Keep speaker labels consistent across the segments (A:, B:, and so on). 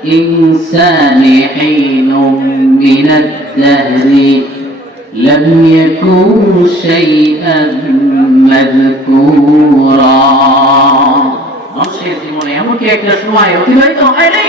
A: الإنسان حين من الدهر لم يكن شيئا مذكورا মানুষের জীবনে এমন কি একটা সময় অতিবাহিত হয় নাই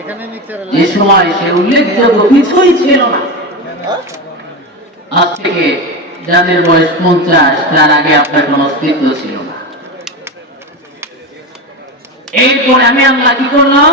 B: এখানে মিক্সার
A: যে সময় সে উল্লেখযোগ্য কিছুই ছিল না আজ থেকে যাদের বয়স পঞ্চাশ তার আগে আপনার কোন অস্তিত্ব ছিল না এরপরে আমি আল্লাহ কি করলাম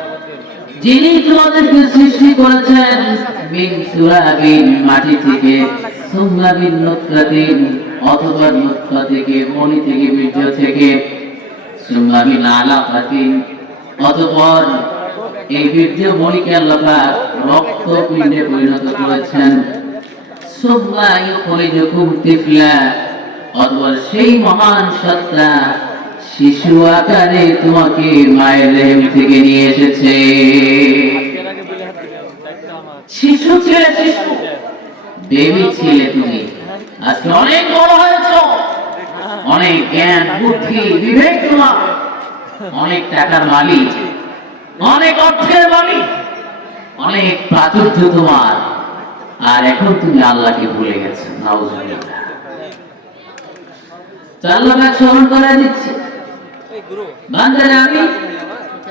A: যিনি তোমাদেরকে সৃষ্টি করেছেন, মিন সুরাবিন মাটি থেকে সুম্মা বিন নুতফাতিন অথবা নুতফা থেকে, মণি থেকে, বীর্য থেকে সুম্মা বিন আলাকাতিন, অতঃপর এই বীর্য মণিকে আল্লাহ পাক রক্ত পিণ্ডে পরিণত করেছেন। সুম্মা ইখরিজুকুম তিফলা, অতঃপর সেই মহান সত্তা শিশু আকারে তোমাকে মায়ের রেহেম থেকে নিয়ে এসেছে। শিশু ছেলে, শিশু। বেবি ছিলে তুমি। আজকে অনেক বড় হয়েছ। অনেক জ্ঞান, বুদ্ধি, বিবেক তোমার। অনেক টাকার মালিক। অনেক অর্থের মালিক। অনেক প্রাচুর্য তোমার। আর এখন তুমি আল্লাহকে ভুলে গেছো। নাউজুবিল্লাহ। আল্লাহ স্মরণ করে দিচ্ছে। বান্দারে আমি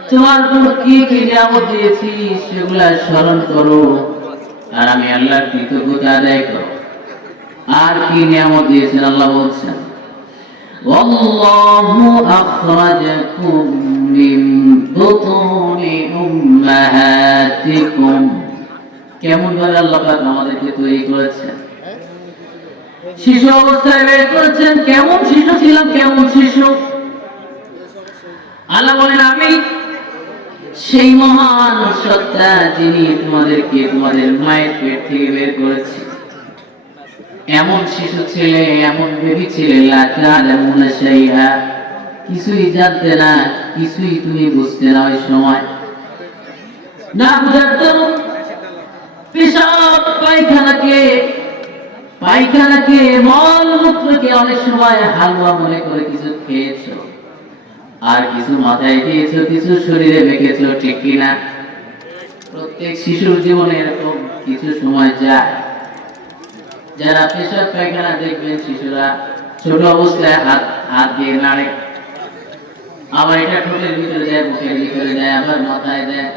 A: তোমার উপর কি কি নিয়ামত দিয়েছি সেগুলা স্মরণ করো আর আমি আল্লাহর কৃতজ্ঞতা আদায় করো আর কি নিয়ামত দিয়েছেন আল্লাহ বলছেন والله أخرجكم من بطون أمهاتكم কেমন ভাবে আল্লাহ পাক আমাদেরকে তৈরি করেছেন শিশু অবস্থায় বের করেছেন কেমন শিশু ছিলাম কেমন শিশু আল্লাহ বলেন, আমি সেই মহান সত্তা যিনি তোমাদেরকে তোমাদের মায়ের পেট থেকে বের করেছি। এমন শিশু ছেলে, এমন বেবি ছেলে কিছুই জানতে না, কিছুই তুমি বুঝতে না ওই সময়। না। বুঝার পেশাব পায়খানাকে পায়খানাকে মল মূত্রকে অনেক সময় হালুয়া মনে করে কিছু খেয়েছো। আর কিছু মাথায় দিয়েছ কিছু শরীরে মেখেছো ঠিক কিনা? প্রত্যেক শিশুর জীবনে এরকম কিছু সময় যায়। যারা পেশাব পায়খানা দেখবেন, শিশুরা ছোট অবস্থায় হাত হাত দিয়ে নাড়ে। আবার এটা ঠোঁটের ভিতরে যায় মুখের ভিতরে যায় আবার মাথায় দেয়,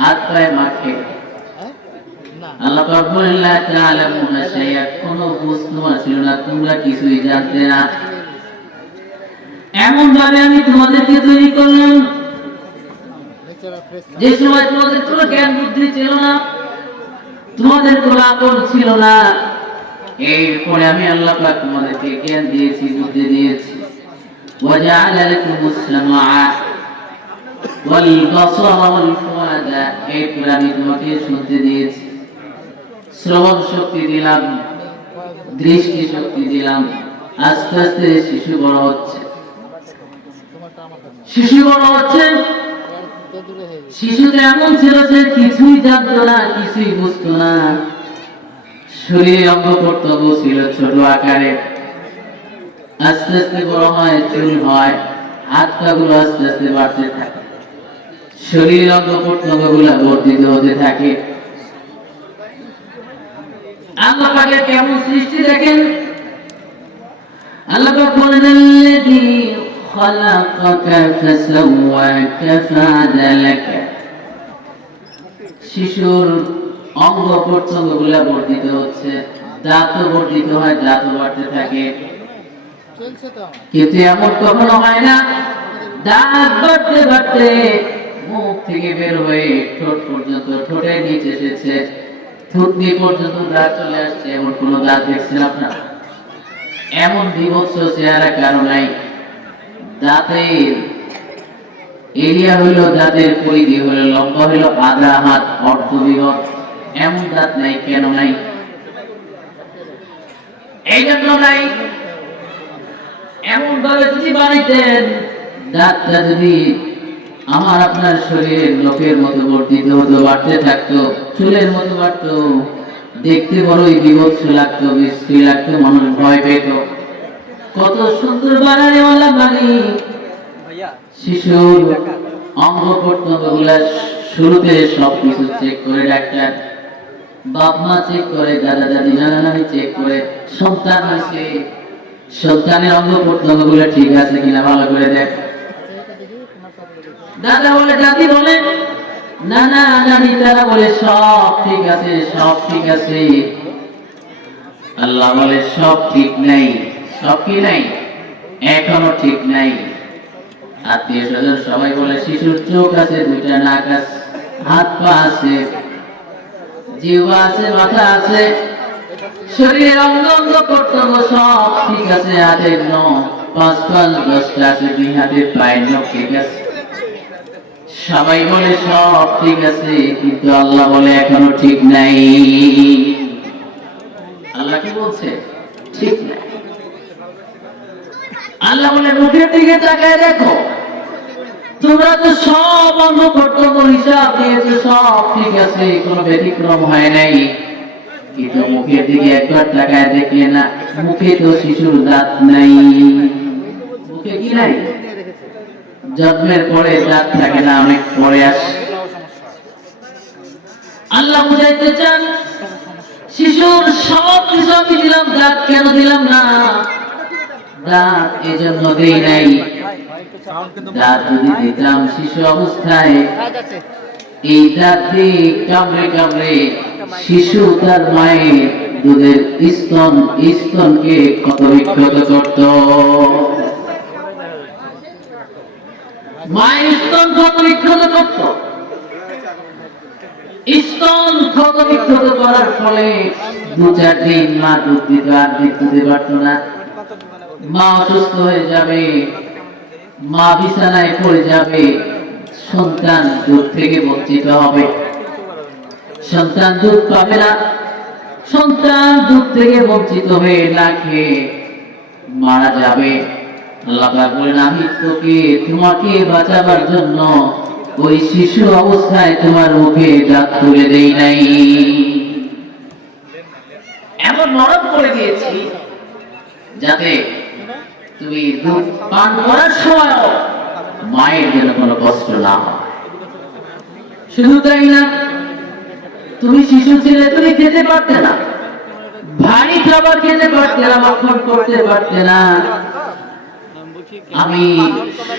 A: হাত পায়ে
B: না
A: আল্লাহ পাক বলেন, লা তাআলামুনা শাইআ কোনো বুঝ তোমার ছিল না, তোমরা কিছুই জানতে না। এমন ভাবে আমি তোমাদেরকে তৈরি করলাম
B: মিক্সার ফ্রেশ
A: যে সময় তোমাদের কোনো জ্ঞান বুদ্ধি ছিল না তোমাদের কোনো আকল ছিল না এরপরে আমি আল্লাহ পাক তোমাদেরকে জ্ঞান দিয়েছি বুদ্ধি দিয়েছি وجعل لكم السمع والبصر والفؤاد এরপরে আমি তোমাকে শুনতে দিয়েছি শ্রবণ শক্তি দিলাম দৃষ্টি শক্তি দিলাম আস্তে আস্তে শিশু বড় হচ্ছে
B: তোমারটা আমার কাছে
A: শিশু বড় হচ্ছে শিশুতে এমন ছিল যে কিছুই জানতো না, কিছুই বুঝতো না। শরীরে অঙ্গ প্রত্যঙ্গ ছিল ছোট আকারে। আস্তে আস্তে বড় হয়, চুল হয়, হাত পা গুলো আস্তে আস্তে বাড়তে থাকে। শরীরের অঙ্গ প্রত্যঙ্গগুলো বর্ধিত হতে থাকে। আল্লাহ কেমন সৃষ্টি দেখেন? আল্লাহ পাক বলেন খালাকাকা ফাসাওয়াকা ফাআদালাকা শিশুর অঙ্গ প্রত্যঙ্গগুলা বর্ধিত হচ্ছে, দাঁত বর্ধিত হয়, দাঁত বাড়তে থাকে। কিন্তু এমন কখনো হয় না, দাঁত বাড়তে বাড়তে মুখ থেকে বের হয়ে ঠোঁট পর্যন্ত, ঠোঁটের নিচে এসেছে, থুতনি পর্যন্ত দাঁত চলে আসছে, এমন কোন দাঁত দেখছেন আপনারা? এমন বিভৎস চেহারা কারও নাই। দাঁতের এরিয়া হইল দাঁতের পরিধি হইল লম্বা হইল আধা হাত অর্ধ বিগত এমন দাঁত নাই, কেন নাই? এই জন্য নাই। এমন ভাবে যদি বানাইতেন দাঁতটা যদি আমার আপনার শরীরের লোকের মতো বর্ধিত হতো, বাড়তে থাকতো, চুলের মতো বাড়তো, দেখতে বড়ই বিভৎস লাগতো, বিশ্রী লাগতো, মানুষ ভয় পেত। কত সুন্দর বানানে ওয়ালা বাড়ি শিশুর অঙ্গ প্রত্যঙ্গগুলা শুরুতে সবকিছু চেক করে ডাক্তার বাপ মা চেক করে দাদা দাদি নানা নানি চেক করে সন্তান আছে সন্তানের অঙ্গ প্রত্যঙ্গগুলো ঠিক আছে কিনা ভালো করে দেখ। দাদা বলে দাদি বলে না না নানি তারা বলে সব ঠিক আছে সব ঠিক আছে। আল্লাহ বলে সব ঠিক নাই। সব কি নাই? এখনও ঠিক নাই। আত্মীয় স্বজন সবাই বলে, শিশুর চোখ আছে, দুইটা নাক আছে, হাত পা আছে, জিহ্বা আছে, মাথা আছে, শরীরের অঙ্গ অঙ্গ প্রত্যঙ্গ সব ঠিক আছে, হাতের নখ, পাঁচ পাঁচ দশটা আছে, দুই হাতের পায়ের নখ ঠিক আছে। সবাই বলে, সব ঠিক আছে, কিন্তু আল্লাহ বলে, এখনও ঠিক নাই। আল্লাহ কি বলছে? ঠিক নাই। আল্লাহ বলে, মুখের দিকে তাকায় দেখো। তোমরা তো সব অঙ্গ প্রত্যঙ্গ হিসাব দিয়েছ, সব ঠিক আছে, কোনো ব্যতিক্রম হয় নাই। কিন্তু মুখের দিকে একবার তাকায় দেখলে না, মুখে তো শিশুর দাঁত নাই। মুখে কি নাই? জন্মের পরে দাঁত থাকে না, অনেক পরে আসে। আল্লাহ বুঝাইতে চান, শিশুর সব কিছু আমি দিলাম, দাঁত কেন দিলাম না? শিশু তার মায়ের দুধের স্তন, স্তনকে কত বিক্ষত করত। মায়ের স্তন কত বিক্ষত করত। স্তন ক্ষত বিক্ষত করার ফলে দু চার দিন মা দুধ আর দিতে পারত না। মা অসুস্থ হয়ে যাবে, মা বিছানায় পড়ে যাবে, সন্তান দুধ থেকে বঞ্চিত হবে। সন্তান দুধ পাবে না, সন্তান দুধ থেকে বঞ্চিত হয়ে না খেয়ে মারা যাবে। আল্লাহ বলেন আমি তোকে, তোমাকে বাঁচাবার জন্য ওই শিশু অবস্থায় তোমার মুখে দাঁত তুলে দেই নাই। এমন নরম করে দিয়েছি যাতে তুমি দুধ পান করার সময় মায়ের যেন কোনো কষ্ট না হয় শুধু তাই না, তুমি শিশু ছেলে, তুমি খেতে পারতে না। ভারী খাবার খেতে পারতে না, মাখন করতে পারতে না। আমি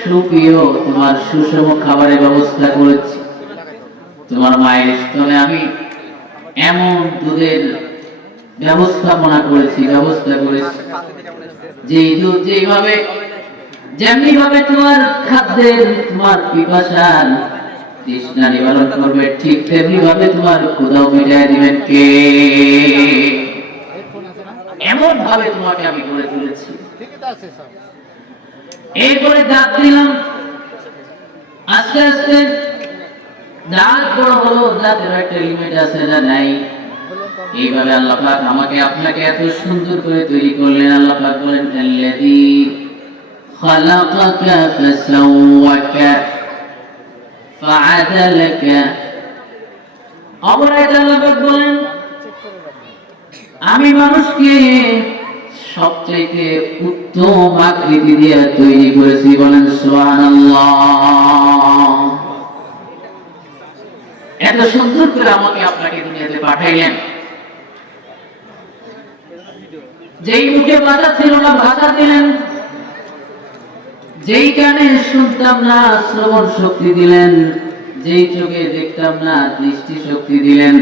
A: সুপ্রিয়, তোমার সুষম খাবারের ব্যবস্থা করেছি। তোমার মায়ের স্তনে আমি এমন দুধের ব্যবস্থাপনা করেছি, ব্যবস্থা করেছি। যেইভাবে যেমনি ভাবে তোমার খাদ্যের তোমার পিপাসার তৃষ্ণা নিবারণ করবে, ঠিক তেমনি ভাবে তোমার ক্ষুদাও মিটাই দিবেন কে? এমন ভাবে তোমাকে আমি করে তুলেছি। এরপরে দাঁত দিলাম। আস্তে আস্তে দাঁত বড় হলো, দাঁতের একটা লিমিট আছে না নাই? এইভাবে আল্লাহ পাক আমাকে আপনাকে এত সুন্দর করে তৈরি করলেন। আল্লাহ পাক বলেন খালাকাকা ফাসাওয়াকা ফাআদালাকা। আল্লাহ পাক বলেন, আমি মানুষকে সবচাইতে উত্তম আকৃতি দিয়ে তৈরি করেছি। বলেন, সুবহানাল্লাহ। এত সুন্দর করে আমাকে আপনাকে দুনিয়াতে পাঠাইলেন। যেই মুখে বাধা ছিল না বাধা দিলেন। যেই কানে শুনতাম না, শ্রবণ শক্তি দিলেন। যেই চোখে দেখতাম না, দৃষ্টি শক্তি দিলেন।